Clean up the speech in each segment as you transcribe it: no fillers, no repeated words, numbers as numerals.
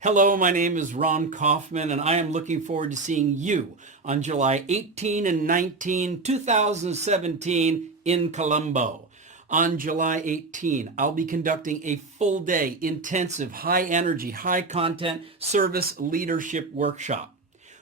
Hello, my name is Ron Kaufman, and I am looking forward to seeing you on July 18 and 19, 2017 in Colombo. On July 18, I'll be conducting a full-day, intensive, high-energy, high-content service leadership workshop.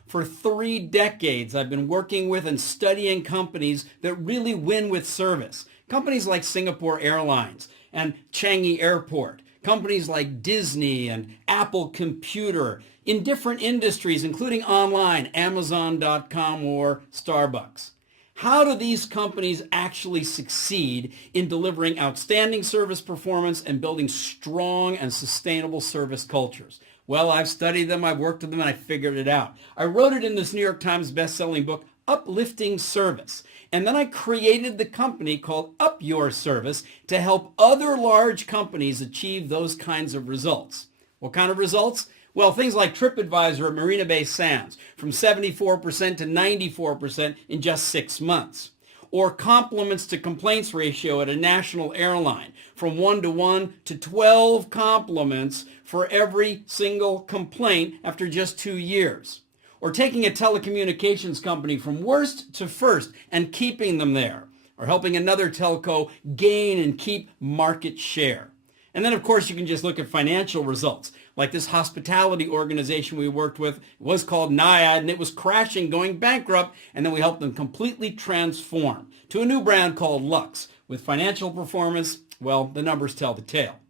For 3 decades, I've been working with and studying companies that really win with service. Companies like Singapore Airlines and Changi Airport. Companies like Disney and Apple Computer in different industries, including online, Amazon.com or Starbucks. How do these companies actually succeed in delivering outstanding service performance and building strong and sustainable service cultures? Well, I've studied them, I've worked with them, and I figured it out. I wrote it in this New York Times best-selling book, Uplifting Service. And then I created the company called Up Your Service to help other large companies achieve those kinds of results. What kind of results? Well, things like TripAdvisor at Marina Bay Sands, from 74% to 94% in just 6 months. Or compliments to complaints ratio at a national airline, from 1-to-1 to 12 compliments for every single complaint after just 2 years. Or taking a telecommunications company from worst to first and keeping them there. Or helping another telco gain and keep market share. And then, of course, you can just look at financial results. Like this hospitality organization we worked with was called Naiad, and it was crashing, going bankrupt, and then we helped them completely transform to a new brand called Lux. With financial performance, well, the numbers tell the tale.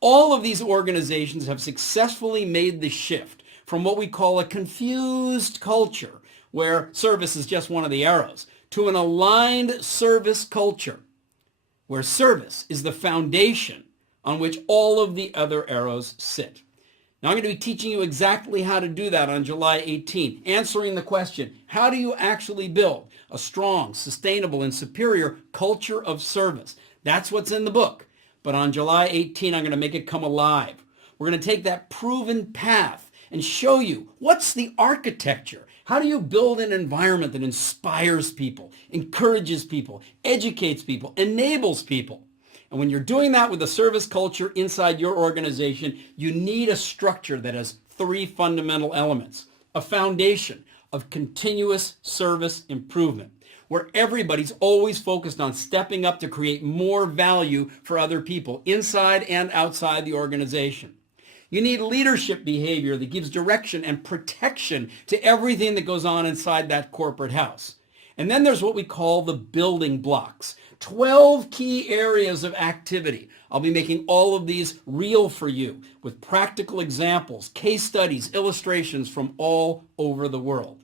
All of these organizations have successfully made the shift from what we call a confused culture, where service is just one of the arrows, to an aligned service culture, where service is the foundation on which all of the other arrows sit. Now, I'm going to be teaching you exactly how to do that on July 18, answering the question, how do you actually build a strong, sustainable, and superior culture of service? That's what's in the book. But on July 18, I'm going to make it come alive. We're going to take that proven path and show you what's the architecture. How do you build an environment that inspires people, encourages people, educates people, enables people? And when you're doing that with a service culture inside your organization, you need a structure that has 3 fundamental elements. A foundation of continuous service improvement, where everybody's always focused on stepping up to create more value for other people inside and outside the organization. You need leadership behavior that gives direction and protection to everything that goes on inside that corporate house. And then there's what we call the building blocks. 12 key areas of activity. I'll be making all of these real for you with practical examples, case studies, illustrations from all over the world.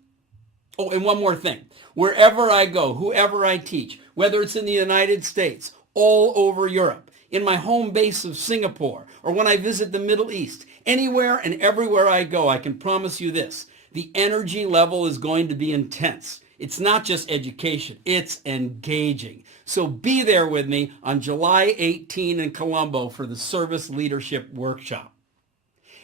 Oh, and one more thing. Wherever I go, whoever I teach, whether it's in the United States, all over Europe, in my home base of Singapore, or when I visit the Middle East, anywhere and everywhere I go, I can promise you this. The energy level is going to be intense. It's not just education, it's engaging. So be there with me on July 18 in Colombo for the Service Leadership Workshop.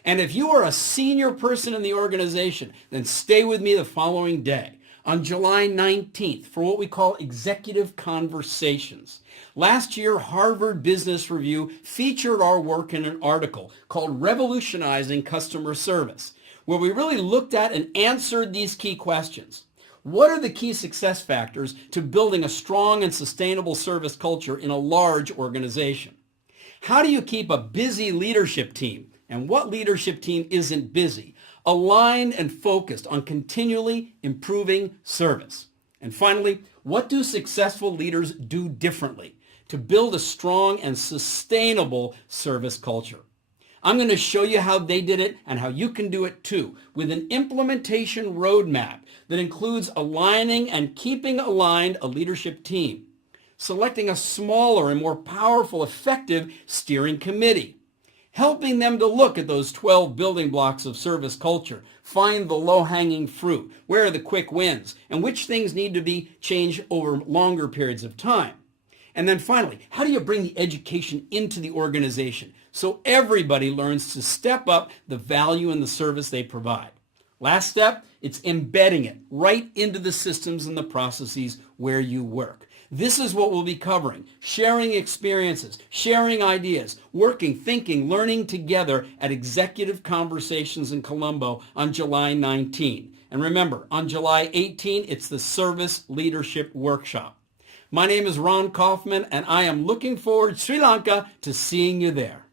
And if you are a senior person in the organization, then stay with me the following day on July 19th for what we call Executive Conversations. Last year, Harvard Business Review featured our work in an article called Revolutionizing Customer Service, where we really looked at and answered these key questions. What are the key success factors to building a strong and sustainable service culture in a large organization? How do you keep a busy leadership team, and what leadership team isn't busy, aligned and focused on continually improving service? And finally, what do successful leaders do differently to build a strong and sustainable service culture? I'm going to show you how they did it and how you can do it too, with an implementation roadmap that includes aligning and keeping aligned a leadership team, selecting a smaller and more powerful, effective steering committee, helping them to look at those 12 building blocks of service culture, find the low-hanging fruit, where are the quick wins, and which things need to be changed over longer periods of time. And then finally, how do you bring the education into the organization so everybody learns to step up the value and the service they provide? Last step, it's embedding it right into the systems and the processes where you work. This is what we'll be covering: sharing experiences, sharing ideas, working, thinking, learning together at Executive Conversations in Colombo on July 19. And remember, on July 18, it's the Service Leadership Workshop. My name is Ron Kaufman, and I am looking forward, Sri Lanka, to seeing you there.